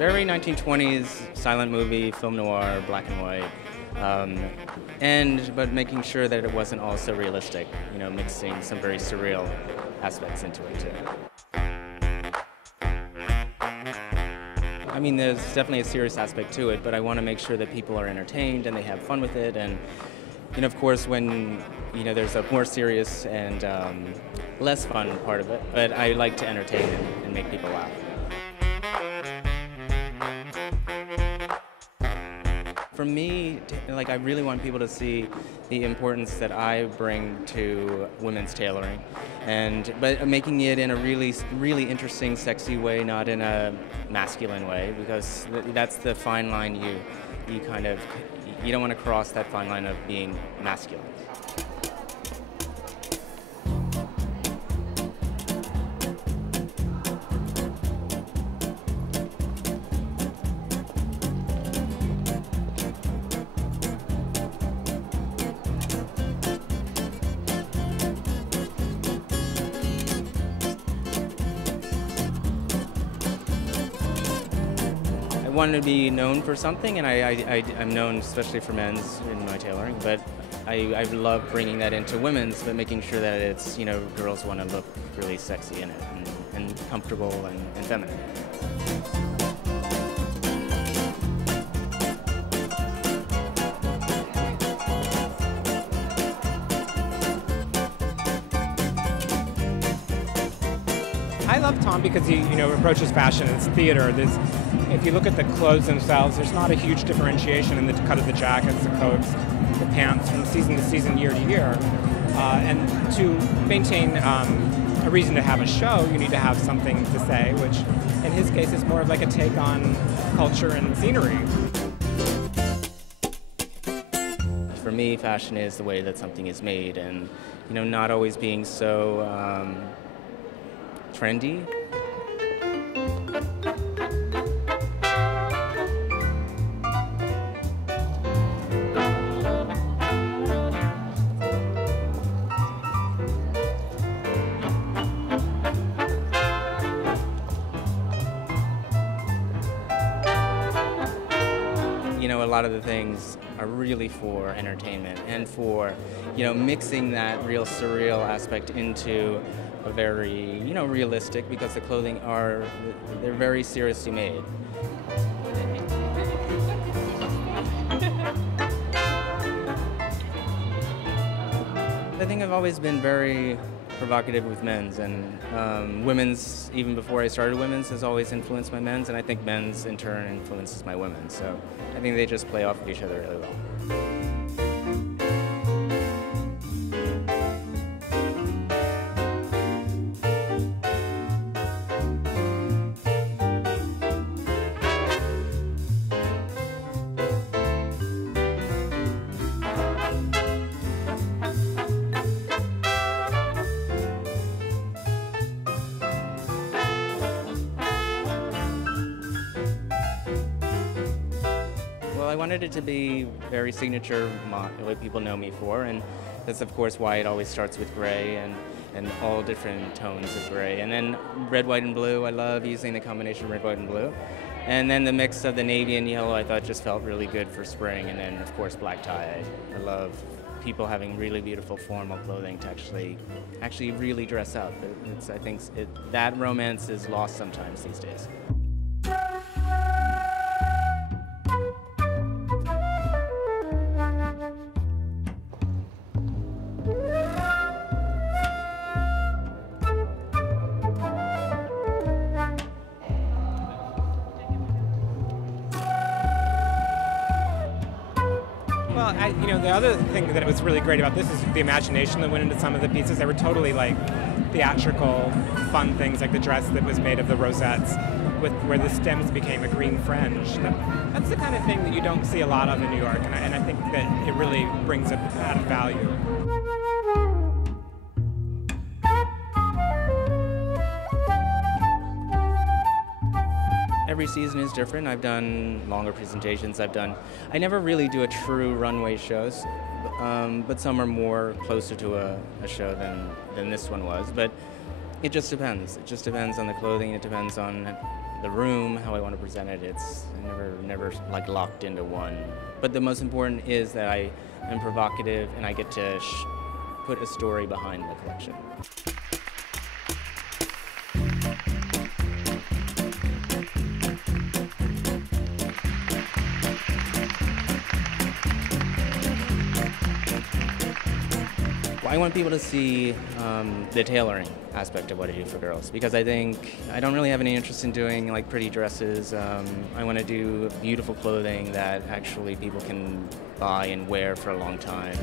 Very 1920s silent movie, film noir, black and white, but making sure that it wasn't all so realistic. You know, mixing some very surreal aspects into it too. I mean, there's definitely a serious aspect to it, but I want to make sure that people are entertained and they have fun with it. And you know, of course, when there's a more serious and less fun part of it, but I like to entertain and make people laugh. For me, I really want people to see the importance that I bring to women's tailoring, but making it in a really, really interesting, sexy way, not in a masculine way, because that's the fine line you don't want to cross that fine line of being masculine. I wanted to be known for something, and I'm known especially for men's in my tailoring, but I love bringing that into women's, but making sure that it's, girls want to look really sexy in it and comfortable and feminine. I love Thom because he, approaches fashion as theater. If you look at the clothes themselves, there's not a huge differentiation in the cut of the jackets, the coats, the pants from season to season, year to year. And to maintain a reason to have a show, you need to have something to say, which in his case is more of like a take on culture and scenery. For me, fashion is the way that something is made, and not always being so trendy. A lot of the things are really for entertainment and for, mixing that real surreal aspect into a very, realistic, because the clothing they're very seriously made. I think I've always been very provocative with men's, and women's, even before I started women's, has always influenced my men's, and I think men's in turn influences my women's, so I think they just play off of each other really well. I wanted it to be very signature, what people know me for, and that's of course why it always starts with gray and all different tones of gray. And then red, white, and blue, I love using the combination red, white, and blue. And then the mix of the navy and yellow I thought just felt really good for spring. And then of course black tie. I love people having really beautiful formal clothing to actually really dress up. I think that romance is lost sometimes these days. Well, the other thing that was really great about this is the imagination that went into some of the pieces. They were totally theatrical, fun things, like the dress that was made of the rosettes, where the stems became a green fringe. That's the kind of thing that you don't see a lot of in New York, and I think that it really brings added value. Every season is different. I've done longer presentations. I never really do a true runway shows, but some are more closer to a show than this one was. But it just depends. It just depends on the clothing. It depends on the room, how I want to present it. It's never like locked into one. But the most important is that I am provocative and I get to put a story behind the collection. I want people to see the tailoring aspect of what I do for girls, because I think I don't really have any interest in doing like pretty dresses. I want to do beautiful clothing that actually people can buy and wear for a long time.